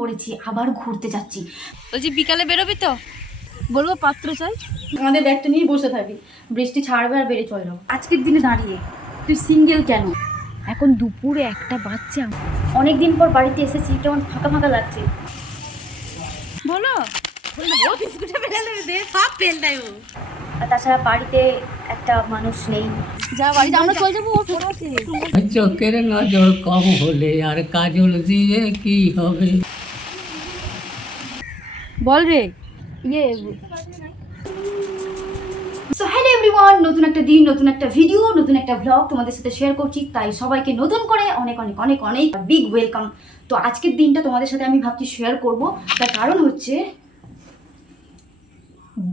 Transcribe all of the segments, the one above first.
করেছি আবার ঘুরতে যাচ্ছি। বলছি বিকালে বেরোবি তো? বলব পাত্র চাই। আমাদের ব্যাগটা নিয়ে বসে থাকবি বৃষ্টি ছাড়বে আর বেড়ে চলে যাব। আজকের দিনে দাঁড়িয়ে তুই সিঙ্গেল কেন? এখন দুপুরে একটা বাচ্চা। অনেক দিন পর বাড়িতে এসেছি কেমন ফাঁকা ফাঁকা লাগছে। বলো। আর তাছাড়া বাড়িতে একটা মানুষ নেই। যা বাড়ি আমরা চলে যাব চোখের নজর কম হলে আর কাজল দিয়ে কি হবে? বল রে। ইয়ে। সো হ্যালো এভরিওয়ান নতুন একটা দিন, নতুন একটা ভিডিও নতুন একটা ভ্লগ তোমাদের সাথে শেয়ার করছি। তাই সবাইকে নতুন করে অনেক অনেক অনেক অনেক বিগ ওয়েলকাম তো আজকের দিনটা তোমাদের সাথে আমি ভাবছি শেয়ার করব। তার কারণ হচ্ছে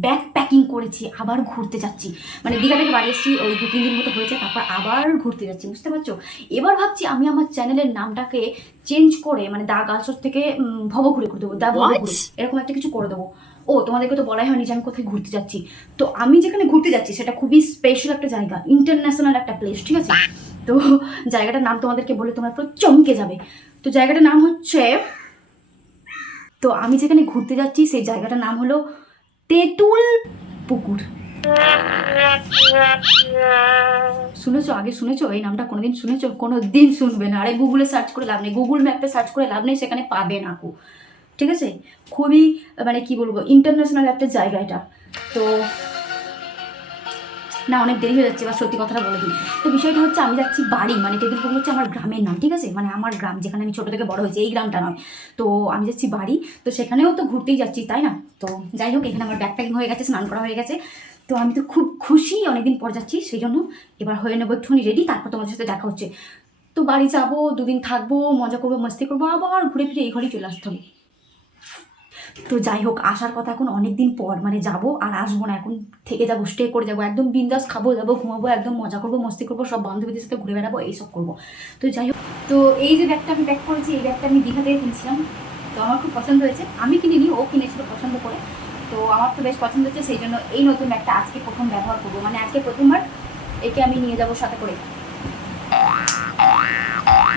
ব্যাগ প্যাকিং করেছি আবার ঘুরতে যাচ্ছি। মানে দীঘা থেকে বাড়ি এসেছি ওই দু তিন দিন মতো হয়েছে তারপর আবার ঘুরতে যাচ্ছি বুঝতে পারছ? এবার ভাবছি আমি আমার চ্যানেলের নামটাকে চেঞ্জ করে মানে দা গার্লস থেকে উম, ভবঘুরে করে দেবো দা এরকম একটা কিছু করে দেবো। ও তোমাদেরকে তো বলাই হয়নি যে আমি কোথায় ঘুরতে যাচ্ছি। তো আমি যেখানে ঘুরতে যাচ্ছি সেটা খুবই স্পেশাল একটা জায়গা ইন্টারন্যাশনাল একটা প্লেস ঠিক আছে? তো জায়গাটার নাম তোমাদেরকে বলে তোমরা পুরো চমকে যাবে। তো জায়গাটার নাম হচ্ছে তো আমি যেখানে ঘুরতে যাচ্ছি সেই জায়গাটার নাম হলো তেঁতুল পুকুর। শুনেছো? আগে শুনেছো? এই নামটা কোনোদিন শুনেছো? কোনো দিন শুনবে না। আরে গুগলে সার্চ করে লাভ নেই। গুগল ম্যাপে সার্চ করে লাভ নেই, সেখানে পাবে না কো। ঠিক আছে? খুবই মানে কি বলব? ইন্টারন্যাশনাল একটা জায়গা এটা। তো না, অনেক দেরি হয়ে যাচ্ছে, এবার সত্যি কথাটা বলে দিই। তো বিষয়টা হচ্ছে, আমি যাচ্ছি বাড়ি মানে তেঁতুলপুর হচ্ছে আমার গ্রামের নাম, ঠিক আছে? মানে আমার গ্রাম, যেখানে আমি ছোটো থেকে বড় হয়েছি, এই গ্রামটা নয়। তো আমি যাচ্ছি বাড়ি, তো সেখানেও তো ঘুরতেই যাচ্ছি, তাই না? তো যাই হোক, এখানে আমার ব্যাগ হয়ে গেছে, স্নান করা হয়ে গেছে। তো আমি তো খুব খুশি অনেকদিন পর যাচ্ছি সেই জন্য এবার হয়ে নেব একটুখানি রেডি তারপর তোমার সাথে দেখা হচ্ছে। তো বাড়ি যাব, দুদিন থাকব, মজা করব, মস্তি করব, আবার ঘুরে ফিরে এই ঘরেই চলে আসতে হবে। তো যাই হোক, আসার কথা এখন অনেক দিন পর মানে যাব আর আসব না, এখন থেকে যাব স্টে করে যাব, একদম বিন্দাস খাব, যাব, ঘুমাবো, একদম মজা করব, মস্তি করব, সব বান্ধবীদের সাথে ঘুরে বেড়াবো এইসব করব। তো যাই হোক, তো এই যে ব্যাগটা আমি ব্যাগ করেছি, এই ব্যাগটা আমি দীঘা থেকে কিনছিলাম। তো আমার খুব পছন্দ হয়েছে। আমি কিনিনি, ও কিনেছিল পছন্দ করে। তো আমার তো বেশ পছন্দ হচ্ছে, সেই জন্য এই নতুন ব্যাগটা আজকে প্রথম ব্যবহার করব। মানে আজকে প্রথমবার একে আমি নিয়ে যাব সাথে করে।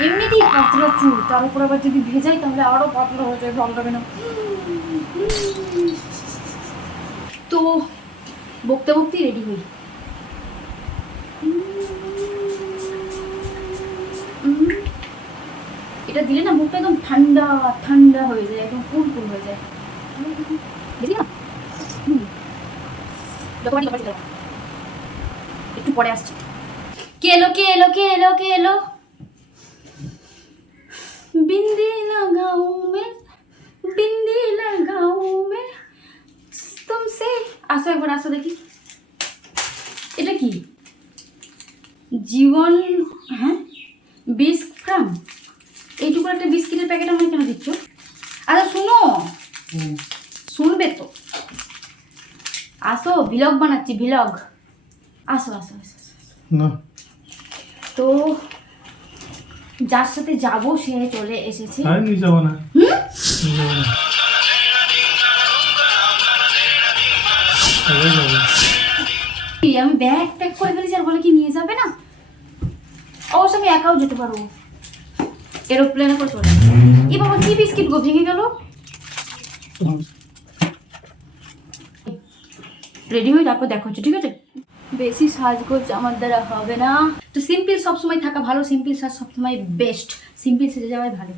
এমনিতেই পাতলা চুল, তার উপর আবার যদি ভেজাই, তাহলে আরও পাতলা হয়ে যায় না। তো বকতে বকতেই রেডি হই এটা দিলে না মুখটা একদম ঠান্ডা ঠান্ডা হয়ে যায়, একদম কুলকুল হয়ে যায়। দেখি একটু পরে আসছি। কে এলো কে এলো কে এলো কে এলো? বিন্দি না গাও মেজ बिंदी लगाऊं मैं तुमसे আসো একবার আসো দেখি এটা কি জীবন হ্যাঁ বিশ গ্রাম এইটুকু একটা বিস্কিটের প্যাকেট আমাকে কেন দিচ্ছ আচ্ছা শুনো শুনবে তো আসো ভিলগ বানাচ্ছি ভিলগ আসো আসো আসো আসো। না তো যার সাথে যাবো সে চলে এসেছে আমি নিয়ে যাবো না নিয়ে আমি ব্যাগ প্যাক করে ফেলেছি আর বলে কি নিয়ে যাবে না? অবশ্য আমি একাও যেতে পারব। এরোপ্লেনে করে চলে। এ বাবা, কি বিস্কিট গো, ভেঙে গেল? রেডি হয়ে তারপর দেখা হচ্ছে, ঠিক আছে? বেশি সাজগোজ আমার দ্বারা হবে না। তো সিম্পল সবসময় থাকা ভালো সিম্পল সাজ সবসময় বেস্ট সিম্পল সেজে যাওয়াই ভালো।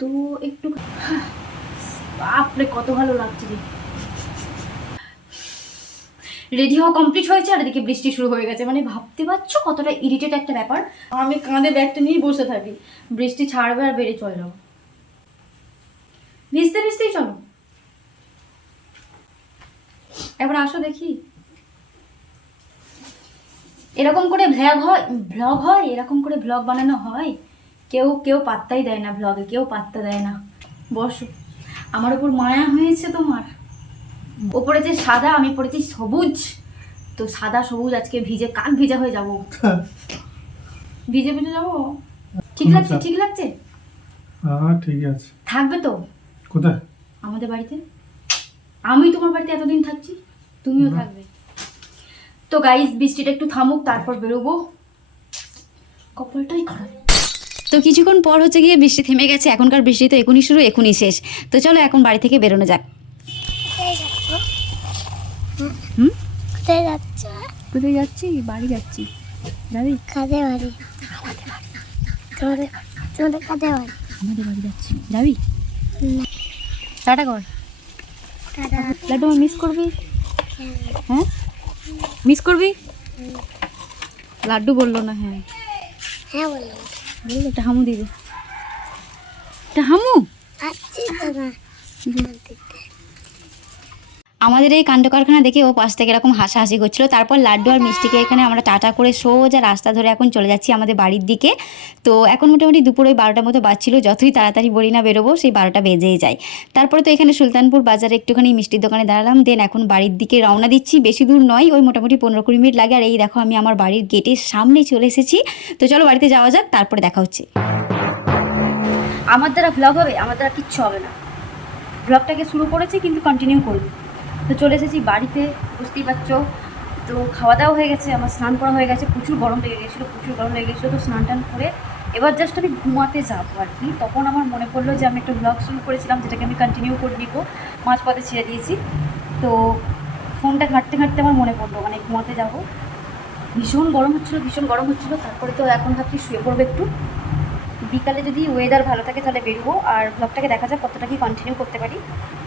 তো একটু বাপরে, কত ভালো লাগছে রে। রেডি হওয়া কমপ্লিট হয়েছে, আর এদিকে বৃষ্টি শুরু হয়ে গেছে। মানে ভাবতে পারছ কতটা ইরিটেট একটা ব্যাপার? আমি কাঁধে ব্যাগটা নিয়ে বসে থাকি। বৃষ্টি ছাড়বে আর বেড়ে চলে যাব। ভিজতে ভিজতেই চলো। এবার আসো দেখি। এরকম করে ভ্লগ হয় ভ্লগ হয়? এরকম করে ভ্লগ বানানো হয়? কেউ কেউ পাত্তাই দেয় না ব্লগে কেউ পাত্তা দেয় না। বসো। আমার উপর মায়া হয়েছে তোমার। ওপরে যে সাদা আমি পড়েছি সবুজ। তো সাদা সবুজ আজকে ভিজে কাক ভিজা হয়ে যাব? ভিজে ভিজে যাব? ঠিক লাগছে ঠিক লাগছে? হ্যাঁ ঠিক আছে। থাকবে তো? কোথায়? আমাদের বাড়িতে? আমি তোমার বাড়িতে এতদিন থাকছি তুমিও থাকবে। তো গাইস বৃষ্টিটা একটু থামুক তারপর বেরোবো। কপালটাই খারাপ। তো কিছুক্ষণ পর হচ্ছে গিয়ে বৃষ্টি থেমে গেছে এখনকার বৃষ্টি তো এখনই শুরু এখনই শেষ। তো চলো এখন বাড়ি থেকে বেরোনো যাক। হুম? কোথায় যাচ্ছ? কোথায় যাচ্ছি? বাড়ি যাচ্ছি। যাবি? কাঁদে বাড়ি। তোমাদের তোমাদের কাঁদে বাড়ি। আমাদের বাড়ি যাচ্ছি। যাবি? টাটা কর। লাড্ডু মিস করবি? হ্যাঁ? মিস করবি? লাড্ডু বলল না হ্যাঁ। হ্যাঁ বললাম বলল একটা হামু দিবে। একটা হামু? আচ্ছা আমাদের এই কাণ্ড কারখানা দেখে ও পাশ থেকে এরকম হাসাহাসি করছিল। তারপর লাড্ডু আর মিষ্টিকে এখানে আমরা টাটা করে সোজা রাস্তা ধরে এখন চলে যাচ্ছি আমাদের বাড়ির দিকে। তো এখন মোটামুটি দুপুর ওই বারোটার মতো বাজছিল, যতই তাড়াতাড়ি বলি না বেরোবো, সেই বারোটা বেজেই যায়। তারপরে তো এখানে সুলতানপুর বাজারে একটুখানি মিষ্টির দোকানে দাঁড়ালাম দেন এখন বাড়ির দিকে রওনা দিচ্ছি। বেশি দূর নয়, ওই মোটামুটি পনেরো কুড়ি মিনিট লাগে। আর এই দেখো, আমি আমার বাড়ির গেটের সামনেই চলে এসেছি। তো চলো বাড়িতে যাওয়া যাক, তারপরে দেখা হচ্ছে। আমার দ্বারা ভ্লগ হবে, আমার দ্বারা কিচ্ছু হবে না। ব্লগটাকে শুরু করেছি, কিন্তু কন্টিনিউ করব। তো চলে এসেছি বাড়িতে, বুঝতেই পারছ। তো খাওয়া দাওয়া হয়ে গেছে, আমার স্নান করা হয়ে গেছে, প্রচুর গরম লেগে গেছিল, প্রচুর গরম লেগে গেছিল, তো স্নান টান করে এবার জাস্ট আমি ঘুমাতে যাব আর কি। তখন আমার মনে পড়ল যে আমি একটা ব্লগ শুরু করেছিলাম, যেটাকে আমি কন্টিনিউ করে নিবো মাঝ পথে ছেড়ে দিয়েছি। তো ফোনটা ঘাঁটতে ঘাঁটতে আমার মনে পড়ল মানে ঘুমাতে যাব। ভীষণ গরম হচ্ছিল, ভীষণ গরম হচ্ছিল, তারপরে তো এখন ভাবছি শুয়ে পড়ব একটু। বিকালে যদি ওয়েদার ভালো থাকে তাহলে বেরোবো। আর ব্লগটাকে দেখা যাক কতটা কি কন্টিনিউ করতে পারি।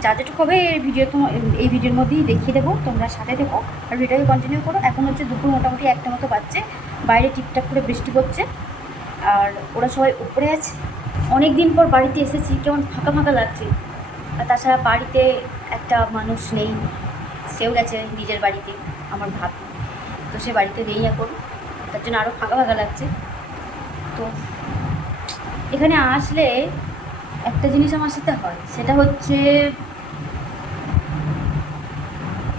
যা যেটুকু হবে এই ভিডিও এই ভিডিওর মধ্যেই দেখিয়ে দেবো, তোমরা সাথে দেখো আর ভিডিওকে কন্টিনিউ করো। এখন হচ্ছে দুপুর মোটামুটি একটা মতো বাজছে। বাইরে ঠিকঠাক করে বৃষ্টি পড়ছে। আর ওরা সবাই উপরে আছে। অনেক দিন পর বাড়িতে এসেছি, কেমন ফাঁকা ফাঁকা লাগছে। আর তাছাড়া বাড়িতে একটা মানুষ নেই। সেও গেছে নিজের বাড়িতে, আমার ভাব। তো সে বাড়িতে নেই এখন। তার জন্য আরও ফাঁকা ফাঁকা লাগছে। তো এখানে আসলে একটা জিনিস আমার সাথে হয় সেটা হচ্ছে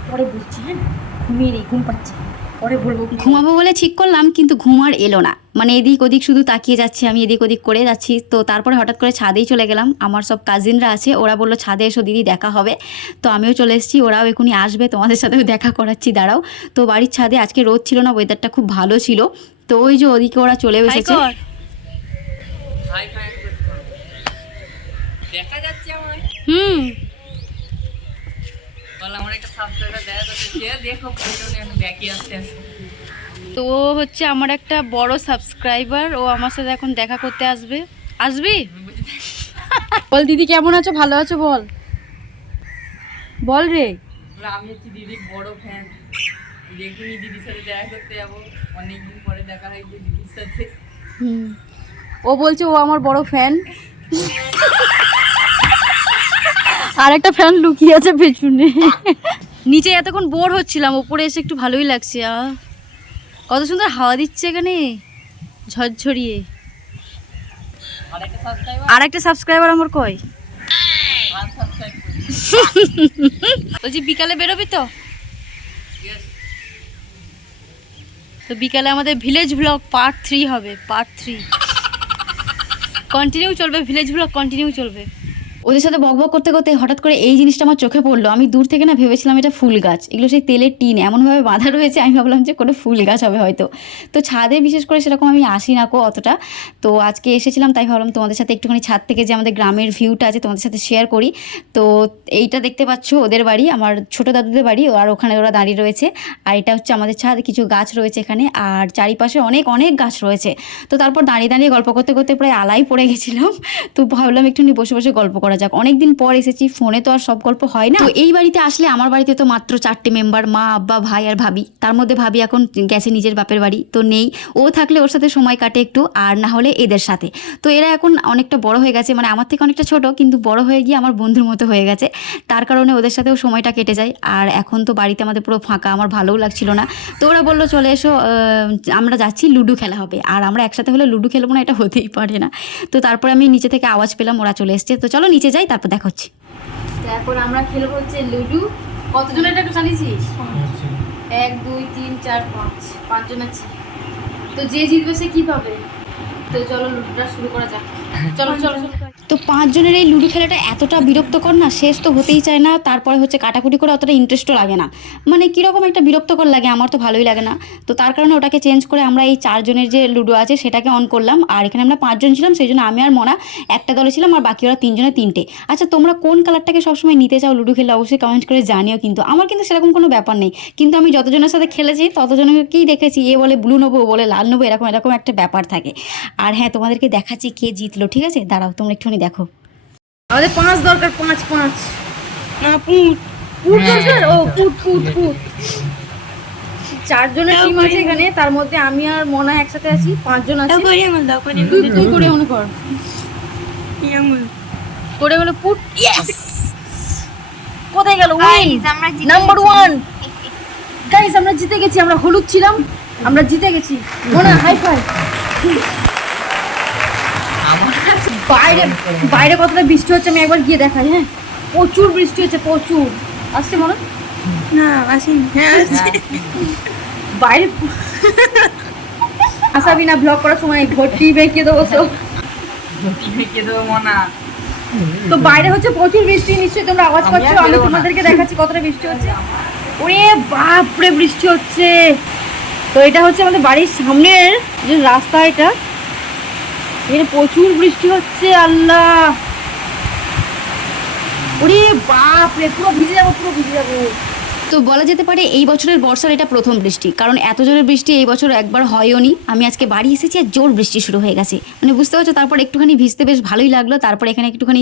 পরে বলছি হ্যাঁ? ঘুমিয়ে নেই ঘুম পাচ্ছে। পরে বলব ঘুমাবো বলে ঠিক করলাম কিন্তু ঘুম আর এলো না। মানে এদিক ওদিক শুধু তাকিয়ে যাচ্ছি আমি এদিক ওদিক করে যাচ্ছি। তো তারপরে হঠাৎ করে ছাদেই চলে গেলাম। আমার সব কাজিনরা আছে ওরা বলল ছাদে এসো দিদি দেখা হবে। তো আমিও চলে এসেছি ওরাও এখনই আসবে তোমাদের সাথেও দেখা করাচ্ছি দাঁড়াও। তো বাড়ির ছাদে আজকে রোদ ছিল না ওয়েদারটা খুব ভালো ছিল। তো ওই যে ওদিকে ওরা চলে এসেছে। দেখা যাচ্ছে আমায়। হুম। তো ও হচ্ছে আমার একটা বড় সাবস্ক্রাইবার। ও আমার সাথে এখন দেখা করতে আসবে। আসবি? বল দিদি কেমন আছো? ভালো আছো বল। বল রে। আমি হচ্ছি দিদির বড় ফ্যান দেখুনি দিদির সাথে দেখা করতে যাব। অনেকদিন পরে দেখা হয় দিদির সাথে। হুম। ও বলছে ও আমার বড় ফ্যান আর একটা ফ্যান লুকিয়ে আছে পেছনে। নিচে এতক্ষণ বোর হচ্ছিলাম, ওপরে এসে একটু ভালোই লাগছে কত সুন্দর হাওয়া দিচ্ছে এখানে, ঝরঝরিয়ে। আর একটা সাবস্ক্রাইবার আমার কয়? বলছি, বিকালে বেরোবি তো? তো বিকালে আমাদের ভিলেজ ব্লগ পার্ট থ্রি হবে পার্ট থ্রি কন্টিনিউ চলবে ভিলেজ ব্লগ কন্টিনিউ চলবে। ওদের সাথে বকবক করতে করতে হঠাৎ করে এই জিনিসটা আমার চোখে পড়ল। আমি দূর থেকে না ভেবেছিলাম এটা ফুল গাছ। এগুলো সেই তেলের টিন। এমনভাবে বাঁধা রয়েছে, আমি ভাবলাম যে কোনো ফুল গাছ হবে হয়তো। তো ছাদে বিশেষ করে সেরকম আমি আসি না কো অতটা। তো আজকে এসেছিলাম, তাই ভাবলাম তোমাদের সাথে একটুখানি ছাদ থেকে যে আমাদের গ্রামের ভিউটা আছে তোমাদের সাথে শেয়ার করি। তো এইটা দেখতে পাচ্ছ ওদের বাড়ি, আমার ছোট দাদুদের বাড়ি, আর ওখানে ওরা দাঁড়িয়ে রয়েছে। আর এটা হচ্ছে আমাদের ছাদ, কিছু গাছ রয়েছে এখানে। আর চারিপাশে অনেক অনেক গাছ রয়েছে। তো তারপর দাঁড়িয়ে দাঁড়িয়ে গল্প করতে করতে প্রায় আলাই পড়ে গেছিলাম। তো ভাবলাম একটুখানি বসে বসে গল্প করা যাক, অনেকদিন পর এসেছি, ফোনে তো আর সব গল্প হয় না। তো এই বাড়িতে আসলে আমার বাড়িতে তো মাত্র চারটে মেম্বার, মা, আব্বা, ভাই আর ভাবি। তার মধ্যে ভাবি এখন গেছে নিজের বাপের বাড়ি, তো নেই। ও থাকলে ওর সাথে সময় কাটে একটু, আর না হলে এদের সাথে। তো এরা এখন অনেকটা বড় হয়ে গেছে মানে আমার থেকে অনেকটা ছোট, কিন্তু বড় হয়ে গিয়ে আমার বন্ধুর মতো হয়ে গেছে। তার কারণে ওদের সাথেও সময়টা কেটে যায়, আর এখন তো বাড়িতে আমাদের পুরো ফাঁকা, আমার ভালোও লাগছিল না। তো ওরা বলল, চলে এসো আমরা যাচ্ছি লুডো খেলা হবে। আর আমরা একসাথে হলে লুডো খেলব না, এটা হতেই পারে না। তো তারপরে আমি নিচে থেকে আওয়াজ পেলাম, ওরা চলে এসছে। তো চলো নিচে যাই তারপর দেখা হচ্ছে। এখন আমরা খেলব হচ্ছে লুডু। কতজনের একটু চালিয়েছিস এক দুই তিন চার পাঁচ পাঁচজন আছে। তো যে জিতবে সে কী পাবে? তো চলো লুডোটা শুরু করা যাক। চলো চলো চলো। তো পাঁচজনের এই লুডো খেলাটা এতটা বিরক্তকর না, শেষ তো হতেই চায় না, তারপরে হচ্ছে কাটাকুটি করে অতটা ইন্টারেস্টও লাগে না। মানে কীরকম একটা বিরক্তকর লাগে, আমার তো ভালোই লাগে না। তো তার কারণে ওটাকে চেঞ্জ করে আমরা এই চারজনের যে লুডো আছে সেটাকে অন করলাম। আর এখানে আমরা পাঁচজন ছিলাম, সেই জন্য আমি আর মনা একটা দলে ছিলাম আর বাকি ওরা তিনজনে তিনটে। আচ্ছা তোমরা কোন কালারটাকে সবসময় নিতে চাও লুডো খেলে অবশ্যই কমেন্ট করে জানিও কিন্তু। আমার কিন্তু সেরকম কোনো ব্যাপার নেই। কিন্তু আমি যতজনের সাথে খেলেছি, ততজনকেই দেখেছি, এ বলে ব্লু নেব বলে লাল নেব, এরকম এরকম একটা ব্যাপার থাকে। আর হ্যাঁ তোমাদেরকে দেখাচ্ছি কে জিতলো, ঠিক আছে? দাঁড়াও, তোমরা একটুখানি দেখো। আমাদের পাঁচ দরকার পাঁচ পাঁচ। না পুট পুট দরকার? ও পুট পুট পুট চারজনের টিম আছে এখানে তার মধ্যে আমি আর মনা একসাথে আছি পাঁচজন আছে। তুই তুই করে মনে কর। করে গেলে পুট। ইয়েস কোথায় গেল? উইন আমরা নাম্বার ওয়ান গাইস আমরা জিতে গেছি আমরা হলুদ ছিলাম আমরা জিতে গেছি। মনে হাই ফাই বাইরে বাইরে কতটা বৃষ্টি হচ্ছে আমি একবার গিয়ে দেখাই হ্যাঁ? প্রচুর বৃষ্টি হচ্ছে প্রচুর। আসছে মনে? হয়? না আসেনি। হ্যাঁ বাইরে আসাবি না ব্লগ করার সময় ভর্তি বেঁকে দেবো দেবো মনা। তো বাইরে হচ্ছে প্রচুর বৃষ্টি নিশ্চয়ই তোমরা আওয়াজ পাচ্ছ আমি তোমাদেরকে দেখাচ্ছি কতটা বৃষ্টি হচ্ছে। ওরে বাপরে বৃষ্টি হচ্ছে। তো এটা হচ্ছে আমাদের বাড়ির সামনের যে রাস্তা এটা এখানে প্রচুর বৃষ্টি হচ্ছে আল্লাহ। ওরে বাপ রে পুরো ভিজে যাব পুরো ভিজে যাব। তো বলা যেতে পারে এই বছরের বর্ষার এটা প্রথম বৃষ্টি। কারণ এত জোরের বৃষ্টি এই বছর একবার হয়ও নি। আমি আজকে বাড়ি এসেছি আর জোর বৃষ্টি শুরু হয়ে গেছে। মানে বুঝতে পারছ, তারপর একটুখানি ভিজতে বেশ ভালোই লাগল। তারপর এখানে একটুখানি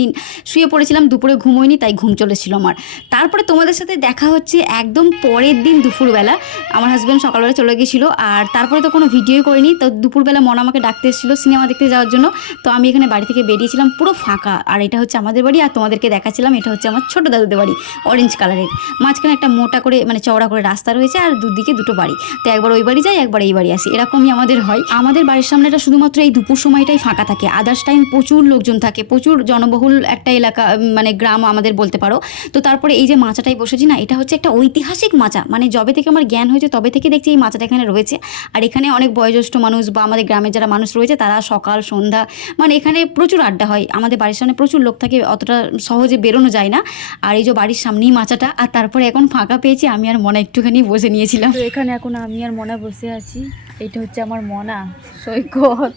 শুয়ে পড়েছিলাম, দুপুরে ঘুমোয়নি, তাই ঘুম চলেছিল আমার। তারপরে তোমাদের সাথে দেখা হচ্ছে একদম পরের দিন দুপুরবেলা। আমার হাজব্যান্ড সকালবেলা চলে গেছিল আর তারপরে তো কোনো ভিডিও করিনি। তো দুপুরবেলা মন আমাকে ডাকতে এসেছিল সিনেমা দেখতে যাওয়ার জন্য। তো আমি এখানে বাড়ি থেকে বেরিয়েছিলাম পুরো ফাঁকা। আর এটা হচ্ছে আমাদের বাড়ি আর তোমাদেরকে দেখাচ্ছিলাম, এটা হচ্ছে আমার ছোটো দাদুদের বাড়ি অরেঞ্জ কালারের মাঝখানে একটা মোটা করে মানে চওড়া করে রাস্তা রয়েছে আর দুদিকে দুটো বাড়ি। তো একবার ওই বাড়ি যাই, একবার এই বাড়ি আসি। এরকমই আমাদের হয়। আমাদের বাড়ির সামনেটা শুধুমাত্র এই দুপুর সময়টাই ফাঁকা থাকে। আদার্স টাইম প্রচুর লোকজন থাকে। প্রচুর জনবহুল একটা এলাকা মানে গ্রাম আমাদের বলতে পারো। তো তারপরে এই যে মাচাটাই বসেছি না, এটা হচ্ছে একটা ঐতিহাসিক মাচা। মানে যবে থেকে আমার জ্ঞান হয়েছে, তবে থেকে দেখছি এই মাচাটা এখানে রয়েছে। আর এখানে অনেক বয়োজ্যেষ্ঠ মানুষ বা আমাদের গ্রামের যারা মানুষ রয়েছে, তারা সকাল, সন্ধ্যা মানে এখানে প্রচুর আড্ডা হয়। আমাদের বাড়ির সামনে প্রচুর লোক থাকে, অতটা সহজে বেরোনো যায় না। আর এই যে বাড়ির সামনেই মাচাটা, আর তারপরে এখন ফাঁকা পেয়েছি, আমি আর মনে একটুখানি বসে নিয়েছিলাম। এখানে এখন আমি আর মনা বসে আছি। এটা হচ্ছে আমার মনা, সৈকত।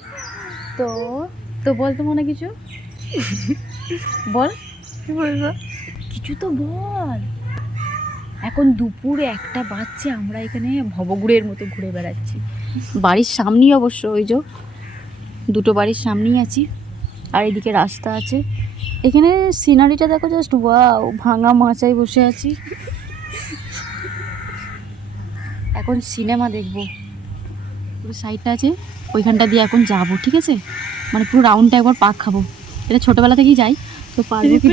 তো তো বল তো মনে কিছু। বল। কি বলব? কিছু তো বল। এখন দুপুরে একটা বাচ্চা আমরা এখানে ভবগুড়ের মতো ঘুরে বেড়াচ্ছি। বাড়ির সামনেই অবশ্য ওই যে, দুটো বাড়ির সামনেই আছি। আর এদিকে রাস্তা আছে। এখানে সিনারিটা দেখো জাস্ট ওয়াও ভাঙা মাচায় বসে আছি। এখন সিনেমা দেখব। পুরো সাইডটা আছে, ওইখানটা দিয়ে এখন যাব, ঠিক আছে? মানে পুরো রাউন্ডটা একবার পাক খাব। এটা ছোটোবেলা থেকেই যাই। তো পারব কি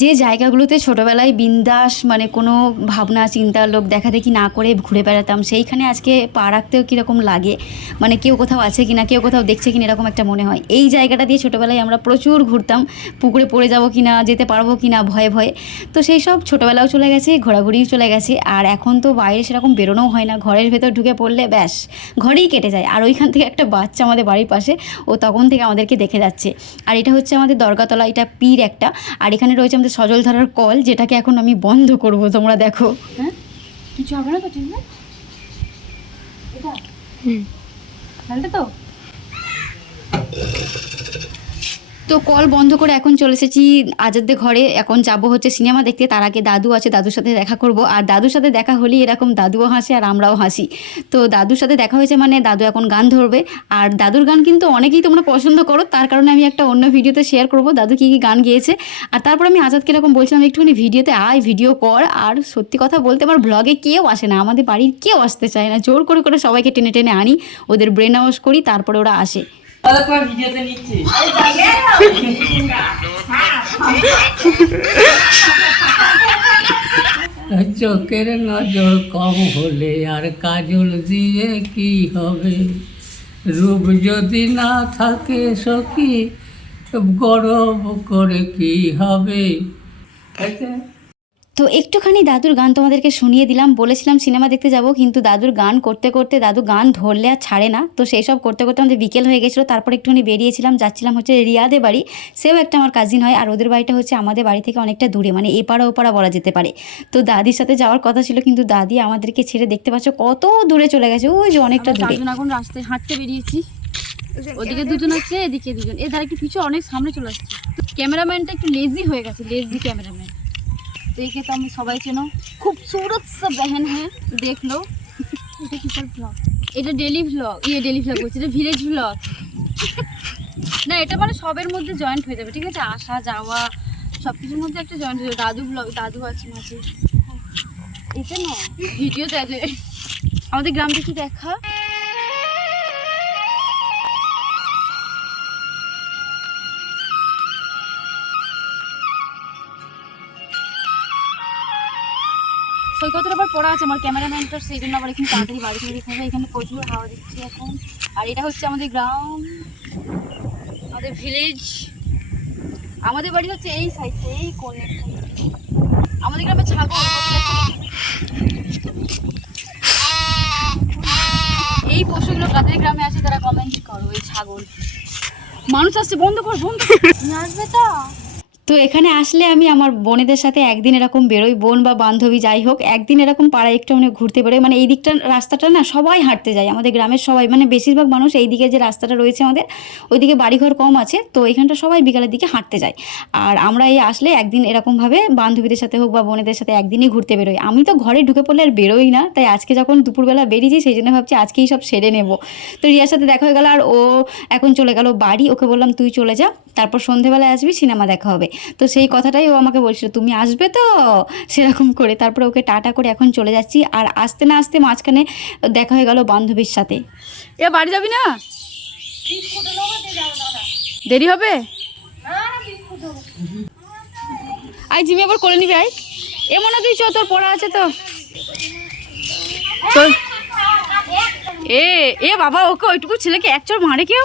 যে জায়গাগুলোতে ছোটোবেলায় বিন্দাস মানে কোনো ভাবনা চিন্তা লোক দেখা দেখি না করে ঘুরে বেড়াতাম, সেইখানে আজকে পা রাখতেও কীরকম লাগে? মানে কেউ কোথাও আছে কি না কেউ কোথাও দেখছে কিনা এরকম একটা মনে হয়। এই জায়গাটা দিয়ে ছোটোবেলায় আমরা প্রচুর ঘুরতাম, পুকুরে পড়ে যাব কিনা, যেতে পারব কি না ভয়ে ভয়ে। তো সেই সব ছোটোবেলাও চলে গেছে, ঘোরাঘুরিও চলে গেছে, আর এখন তো বাইরে সেরকম বেরোনোও হয় না, ঘরের ভেতর ঢুকে পড়লে ব্যাস, ঘরেই কেটে যায়। আর ওইখান থেকে একটা বাচ্চা আমাদের বাড়ির পাশে, ও তখন থেকে আমাদেরকে দেখে যাচ্ছে। আর এটা হচ্ছে আমাদের দরগাতলা, এটা পীর একটা। আর এখানে রয়েছে আমাদের সজলধারার কল যেটাকে এখন আমি বন্ধ করব তোমরা দেখো। হ্যাঁ? কিছু হবে না তো ঠিক না এটা? হুম। তো? তো কল বন্ধ করে এখন চলে এসেছি আজাদদের ঘরে। এখন যাব হচ্ছে সিনেমা দেখতে। তার আগে দাদু আছে, দাদুর সাথে দেখা করব। আর দাদুর সাথে দেখা হলেই এরকম দাদুও হাসে আর আমরাও হাসি। তো দাদুর সাথে দেখা হয়েছে মানে দাদু এখন গান ধরবে। আর দাদুর গান কিন্তু অনেকেই তোমরা পছন্দ করো। তার কারণে আমি একটা অন্য ভিডিওতে শেয়ার করব। দাদু কী কী গান গেয়েছে। আর তারপর আমি আজাদকে এরকম বলছিলাম একটুখানি ভিডিওতে আয়, ভিডিও কর। আর সত্যি কথা বলতে আমার ব্লগে কেউ আসে না। আমাদের বাড়ির কেউ আসতে চায় না। জোর করে করে সবাইকে টেনে টেনে আনি। ওদের ব্রেন ওয়াশ করি, তারপরে ওরা আসে। তোমার ভিডিওতে নিচ্ছি চোখের নজর কম হলে আর কাজল দিয়ে কি হবে? রূপ যদি না থাকে সখী গরব করে কি হবে? তো একটুখানি দাদুর গান তোমাদেরকে শুনিয়ে দিলাম। বলেছিলাম সিনেমা দেখতে যাব কিন্তু দাদুর গান করতে করতে দাদু গান ধরলে আর ছাড়ে না। তো সেই সব করতে করতে আমাদের বিকেল হয়ে গেছিল তারপর একটুখানি বেরিয়েছিলাম যাচ্ছিলাম হচ্ছে রিয়াদের বাড়ি। সেও একটা আমার কাজিন হয় আর ওদের বাড়িটা হচ্ছে আমাদের বাড়ি থেকে অনেকটা দূরে মানে এপাড়া ওপাড়া বলা যেতে পারে। তো দাদির সাথে যাওয়ার কথা ছিল কিন্তু দাদি আমাদেরকে ছেড়ে দেখতে পাচ্ছ কত দূরে চলে গেছে ওই যে অনেকটা দূরে। এখন রাস্তায় হাঁটতে বেরিয়েছি। ওদিকে দুজন আছে এদিকে দুজন। এ ধারে একটু পিছু অনেক সামনে চলে আসছে। ক্যামেরাম্যানটা একটু লেজি হয়ে গেছে লেজি ক্যামেরাম্যান। দেখে তো আমি সবাই চেনো খুবসুরত সব বহন হ্যাঁ দেখ লো এটা ব্লগ এটা ডেলি ভ্লগ ইয়ে ডেলি ভ্লগ বলছি এটা ভিলেজ ভ্লগ না এটা মানে সবের মধ্যে জয়েন্ট হয়ে যাবে ঠিক আছে আসা যাওয়া সব কিছুর মধ্যে একটা জয়েন্ট হয়ে যাবে দাদু ব্লগ দাদু আছে মাঝে এটা না ভিডিও আছে আমাদের গ্রামটা কি দেখা পড়া আছে, আমার ক্যামেরাম্যানটার সেই জন্য আবার এখানে তাড়াতাড়ি বাড়ি চলে যেতে হবে এখানে প্রচুর হাওয়া দিচ্ছে এখন। আর এটা হচ্ছে আমাদের গ্রাম, আমাদের ভিলেজ আমাদের বাড়ি হচ্ছে এই সাইডে এই কোণে আমাদের গ্রামে ছাগল। এই পশুগুলো কাদের গ্রামে আছে, তারা কমেন্ট করো, এই ছাগল। মানুষ আসছে, বন্ধ কর বন্ধ কর। আসবে তো? তো এখানে আসলে আমি আমার বোনেদের সাথে একদিন এরকম বেরোই, বোন বা বান্ধবী যাই হোক, একদিন এরকম পাড়ায় একটু মানে ঘুরতে বেরোই। মানে এই দিকটা, রাস্তাটা না সবাই হাঁটতে যায়। আমাদের গ্রামের সবাই মানে বেশিরভাগ মানুষ এই দিকে যে রাস্তাটা রয়েছে আমাদের, ওইদিকে বাড়িঘর কম আছে, তো এখানটা সবাই বিকালের দিকে হাঁটতে যায়। আর আমরা এই আসলে একদিন এরকমভাবে বান্ধবীদের সাথে হোক বা বোনেদের সাথে একদিনই ঘুরতে বেরোই। আমি তো ঘরে ঢুকে পড়লে আর বেরোই না, তাই আজকে যখন দুপুরবেলা বেরিয়েছি, সেই জন্য ভাবছি আজকেই সব সেরে নেব। তো রিয়ার সাথে দেখা হয়ে গেল আর ও এখন চলে গেল বাড়ি। ওকে বললাম, তুই চলে যা, তারপর সন্ধেবেলায় আসবি, সিনেমা দেখা হবে। তো সেই কথাটাই ও আমাকে বলছিল, তুমি আসবে তো? সেরকম করে। তারপরে ওকে টাটা করে এখন চলে যাচ্ছি। আর আসতে না আসতে মাঝখানে দেখা হয়ে গেল বান্ধবীর সাথে। এ, বাড়ি যাবি না? দেরি হবে? আই জিমি আবার করে নিবি আই এ, মনে তুই চ, তোর পড়া আছে তো। এ এ, বাবা, ওকে ওইটুকু ছেলেকে এক চড় মারে কেউ?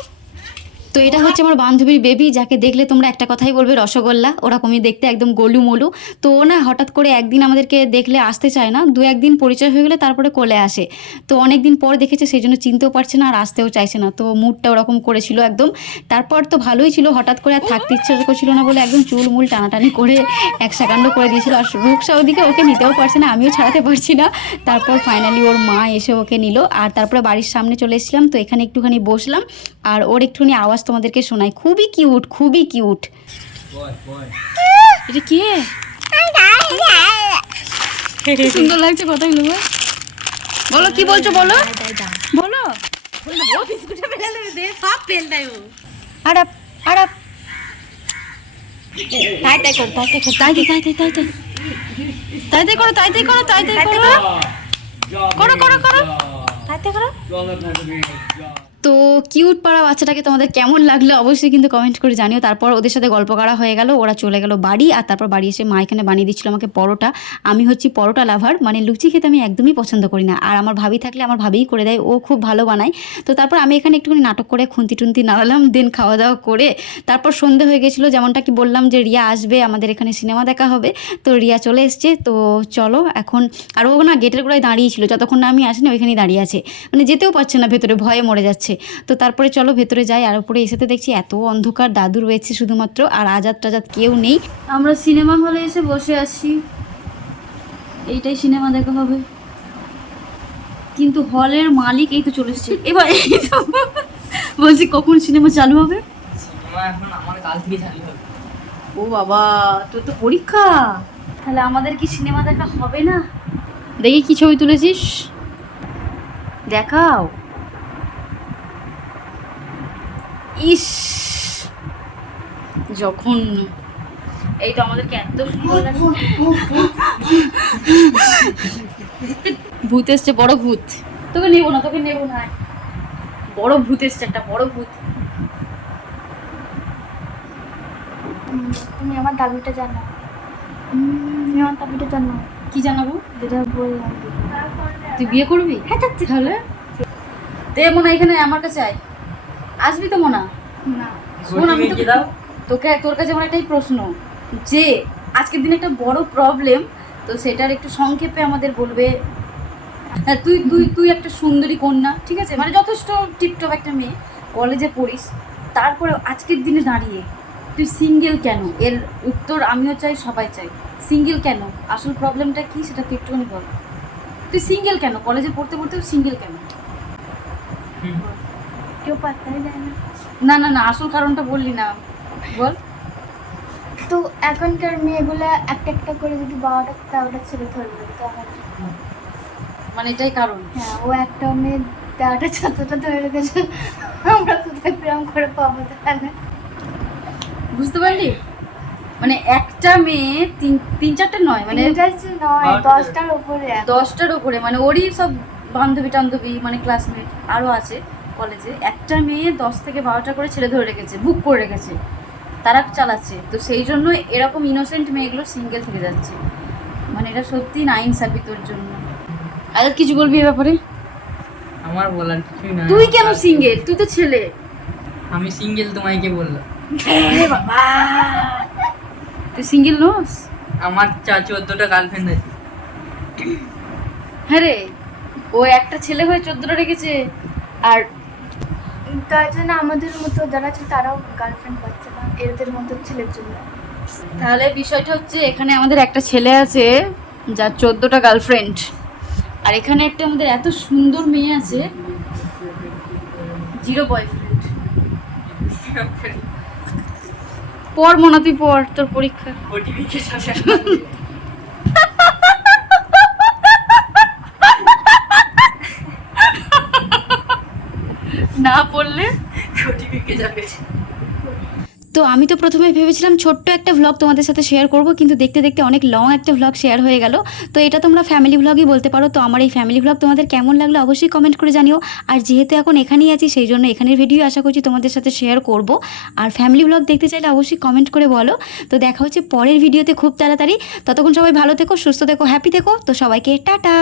তো এটা হচ্ছে আমার বান্ধবীর বেবি যাকে দেখলে তোমরা একটা কথাই বলবে, রসগোল্লা। ওরকমই দেখতে একদম গোলু মোলু। তো ও না হঠাৎ করে একদিন আমাদেরকে দেখলে আসতে চায় না। দু একদিন পরিচয় হয়ে গেলে তারপরে কোলে আসে। তো অনেক দিন পর দেখেছে সেই জন্য চিনতেও পারছে না আর আসতেও চাইছে না। তো মুডটা ওরকম করেছিল একদম। তারপর তো ভালোই ছিল, হঠাৎ করে আর থাকতে ইচ্ছা করছিল না বলে একদম চুল মুল টানাটানি করে এক সেকান্ড করে দিয়েছিল। আর রূপসা ওদিকে ওকে নিতেও পারছে না, আমিও ছাড়াতে পারছি না। তারপর ফাইনালি ওর মা এসে ওকে নিল। আর তারপরে বাড়ির সামনে চলে এসেছিলাম। তো এখানে একটুখানি বসলাম। আর ওর একটুখানি আওয়াজ আওয়াজ তোমাদেরকে শোনাই। খুবই কিউট খুবই কিউট সুন্দর লাগছে কথাই নেব বলো কি বলছো বলো। বলো। তাই তাই করো তাই করো তাই তাই তাই তাই তাই। তাই তাই করো তাই তাই করো তাই তাই করো। করো তাই করো। তো কিউট পাড়া বাচ্চাটাকে তোমাদের কেমন লাগল অবশ্যই কিন্তু কমেন্ট করে জানিও। তারপর ওদের সাথে গল্প করা হয়ে গেল, ওরা চলে গেল বাড়ি আর তারপর বাড়ি এসে মা এখানে বানিয়ে দিচ্ছিল আমাকে পরোটা। আমি হচ্ছি পরোটা লাভার মানে লুচি খেতে আমি একদমই পছন্দ করি না। আর আমার ভাবি থাকলে আমার ভাবিই করে দেয়, ও খুব ভালো বানায়। তো তারপর আমি এখানে একটুখানি নাটক করে খুন্তি টুন্তি নাড়ালাম দেন খাওয়া দাওয়া করে তারপর সন্ধে হয়ে গেছিল। যেমনটা কি বললাম যে রিয়া আসবে, আমাদের এখানে সিনেমা দেখা হবে। তো রিয়া চলে এসছে, তো চলো এখন। আর ও না গেটের গোড়ায় দাঁড়িয়েছিল, যতক্ষণ না আমি আসিনি ওইখানেই দাঁড়িয়ে আছে। মানে যেতেও পারছে না, ভেতরে ভয়ে মরে যাচ্ছে। তো তারপরে চলো ভেতরে যাই আর উপরে এসেতে দেখছি এত অন্ধকার দাদু রয়েছে শুধুমাত্র আর আজাদ টাজাদ কেউ নেই। আমরা সিনেমা হলে এসে বসে আছি। এইটাই সিনেমা দেখা হবে। কিন্তু হলের মালিক এই তো চলে এসছে। এবার এই তো বলছি কখন সিনেমা চালু হবে? এখন আমার কাল থেকে চালু হবে। ও বাবা তোর তো পরীক্ষা। তাহলে আমাদের কি সিনেমা দেখা হবে না? দেখি কি ছবি তুলেছিস? দেখাও। ইস যখন এই তো আমাদেরকে এত ভূত এসছে বড় ভূত। তোকে নেব না তোকে নেব না। বড় ভূত এসছে একটা বড় ভূত। তুমি আমার দাবিটা জানো তুমি আমার দাবিটা জানো কি জানাব? যেটা বললাম। তুই বিয়ে করবি? হ্যাঁ তাহলে? দে মনে এখানে আমার কাছে আয়। আসবি তো মোনা? না। শোন আমি তো তোকে তোর কাছে আমার একটাই প্রশ্ন যে আজকের দিনে একটা বড় প্রবলেম তো সেটার একটু সংক্ষেপে আমাদের বলবে। হ্যাঁ তুই তুই তুই একটা সুন্দরী কন্যা ঠিক আছে? মানে যথেষ্ট টিপটপ একটা মেয়ে কলেজে পড়িস তারপরে আজকের দিনে দাঁড়িয়ে তুই সিঙ্গেল কেন? এর উত্তর আমিও চাই সবাই চাই। সিঙ্গেল কেন? আসল প্রবলেমটা কি সেটা তুই একটুখানি বল। তুই সিঙ্গেল কেন? কলেজে পড়তে পড়তেও সিঙ্গেল কেন? কেউ পাত্তাই দেয় না। না না না আসল কারণটা বললি না। বল। তো এখনকার মেয়েগুলো একটা একটা করে যদি তেরোটা ছেলে ধরবে তো আমার মানে এটাই কারণ। হ্যাঁ ও একটা মেয়ে তেরোটা চোদ্দটা ধরে রেখেছে আমরা কোথায় প্রেম করে পাবো তাহলে? বুঝতে পারলি? মানে একটা মেয়ে তিন তিন চারটে নয় মানে মানে নয় দশটার উপরে। দশটার উপরে মানে ওরই সব বান্ধবী টান্ধবী মানে ক্লাসমেট আরও আছে। কলেজে একটা মেয়ে দশ থেকে বারোটা করে ছেলে ধরে রেখেছে বুক করে রেখেছে তারা চালাচ্ছে। তো সেই জন্য এরকম ইনোসেন্ট মেয়েগুলো সিঙ্গেল থেকে যাচ্ছে। মানে এটা সত্যি নাইন সাবি তোর জন্য। আর কিছু বলবি এ ব্যাপারে? আমার বলার কিছুই নাই। তুই কেন সিঙ্গেল তুই তো ছেলে। আমি সিঙ্গেল তোমায় কে বললাম তুই সিঙ্গেল নোস? আমার চা চোদ্দটা গার্লফ্রেন্ড আছে। হ্যাঁ রে ও একটা ছেলে হয়ে চোদ্দটা রেখেছে আর তার জন্য আমাদের মতো যারা আছে তারাও গার্লফ্রেন্ড পাচ্ছে না এদের মতো ছেলের জন্য। তাহলে বিষয়টা হচ্ছে এখানে আমাদের একটা ছেলে আছে যার চোদ্দোটা গার্লফ্রেন্ড আর এখানে একটা আমাদের এত সুন্দর মেয়ে আছে জিরো বয়ফ্রেন্ড পর মনে তুই পর তোর পরীক্ষা নোটিফিকেশন না পড়লে নোটিফিকেশন তো আমি তো প্রথমে ভেবেছিলাম ছোট্ট একটা ভ্লগ তোমাদের সাথে শেয়ার করব, কিন্তু দেখতে দেখতে অনেক লং একটা ভ্লগ শেয়ার হয়ে গেল। তো এটা তোমরা ফ্যামিলি ভ্লগই বলতে পারো। তো আমার এই ফ্যামিলি ভ্লগ তোমাদের কেমন লাগল অবশ্যই কমেন্ট করে জানিও। আর যেহেতু এখন এখানেই আছি, সেই জন্য এখানের ভিডিও আশা করছি তোমাদের সাথে শেয়ার করব। আর ফ্যামিলি ভ্লগ দেখতে চাইলে অবশ্যই কমেন্ট করে বলো। তো দেখা হচ্ছে পরের ভিডিওতে খুব তাড়াতাড়ি। ততক্ষণ সবাই ভালো থেকো, সুস্থ থেকো হ্যাপি থেকো। তো সবাইকে টাটা।